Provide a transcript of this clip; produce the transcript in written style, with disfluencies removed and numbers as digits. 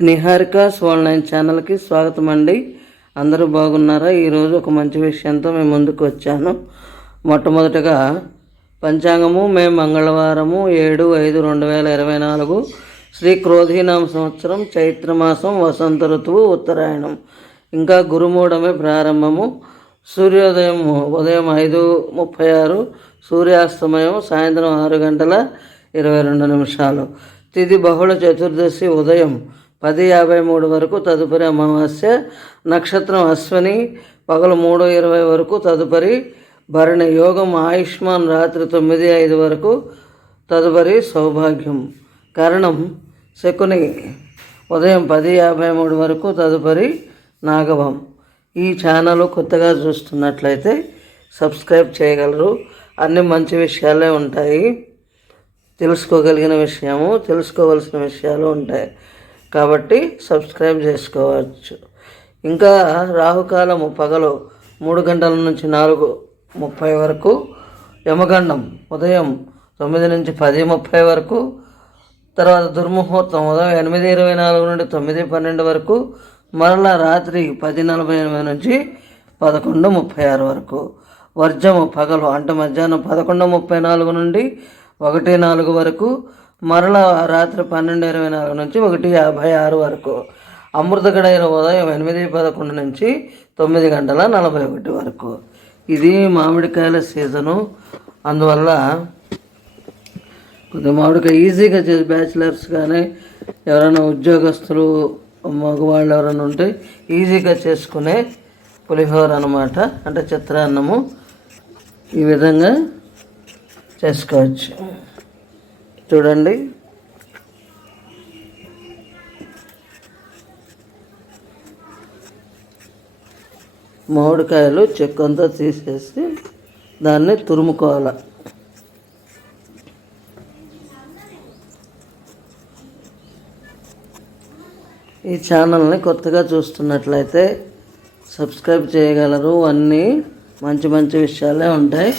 నిహారికాస్ online ఛానల్కి స్వాగతం అండి. అందరూ బాగున్నారా? ఈరోజు ఒక మంచి విషయంతో మేము ముందుకు వచ్చాను. మొట్టమొదటగా పంచాంగము మేము మంగళవారము 7/5/2024 శ్రీ క్రోధీనామ సంవత్సరం చైత్రమాసం వసంత ఋతువు ఉత్తరాయణం. ఇంకా గురుమూఢమే ప్రారంభము. సూర్యోదయం ఉదయం 5:36, సూర్యాస్తమయం సాయంత్రం 6:22. తిథి బహుళ చతుర్దశి ఉదయం 10:53 వరకు, తదుపరి అమావాస్య. నక్షత్రం అశ్వని పగలు 3:20 వరకు, తదుపరి భరణి. యోగం ఆయుష్మాన్ రాత్రి 9:05 వరకు, తదుపరి సౌభాగ్యం. కరణం శకుని ఉదయం 10:53 వరకు, తదుపరి నాగవం. ఈ ఛానల్ కొత్తగా చూస్తున్నట్లయితే సబ్స్క్రైబ్ చేయగలరు. అన్ని మంచి విషయాలే ఉంటాయి. తెలుసుకోవలసిన విషయాలు ఉంటాయి కాబట్టి సబ్స్క్రైబ్ చేసుకోవచ్చు. ఇంకా రాహుకాలము పగలు 3 గంటల నుంచి 4:30 వరకు, యమగండం ఉదయం 9 నుంచి 10:30 వరకు, తర్వాత దుర్ముహూర్తం ఉదయం 8:24 నుండి 9:12 వరకు, మరలా రాత్రి 10:48 నుంచి 11:36 వరకు. వర్జము పగలు అంటే మధ్యాహ్నం 11:34 నుండి 1:04 వరకు, మరలా రాత్రి 12:24 నుంచి 1:56 వరకు. అమృత గడియలు ఉదయం 8:11 నుంచి 9:41 వరకు. ఇది మామిడికాయల సీజను. అందువల్ల కొద్దిగా మామిడికాయ ఈజీగా చేసి బ్యాచిలర్స్ కానీ ఎవరైనా ఉద్యోగస్తులు మగవాళ్ళు ఎవరైనా ఉంటే ఈజీగా చేసుకునే పులిహోర అన్నమాట. అంటే చిత్రాన్నము ఈ విధంగా చేసుకోవచ్చు. చూడండి, మామిడికాయలు చెక్కంతా తీసేసి దాన్ని తురుముకోవాలి. ఈ ఛానల్ని కొత్తగా చూస్తున్నట్లయితే సబ్స్క్రైబ్ చేయగలరు. అన్నీ మంచి మంచి విషయాలే ఉంటాయి.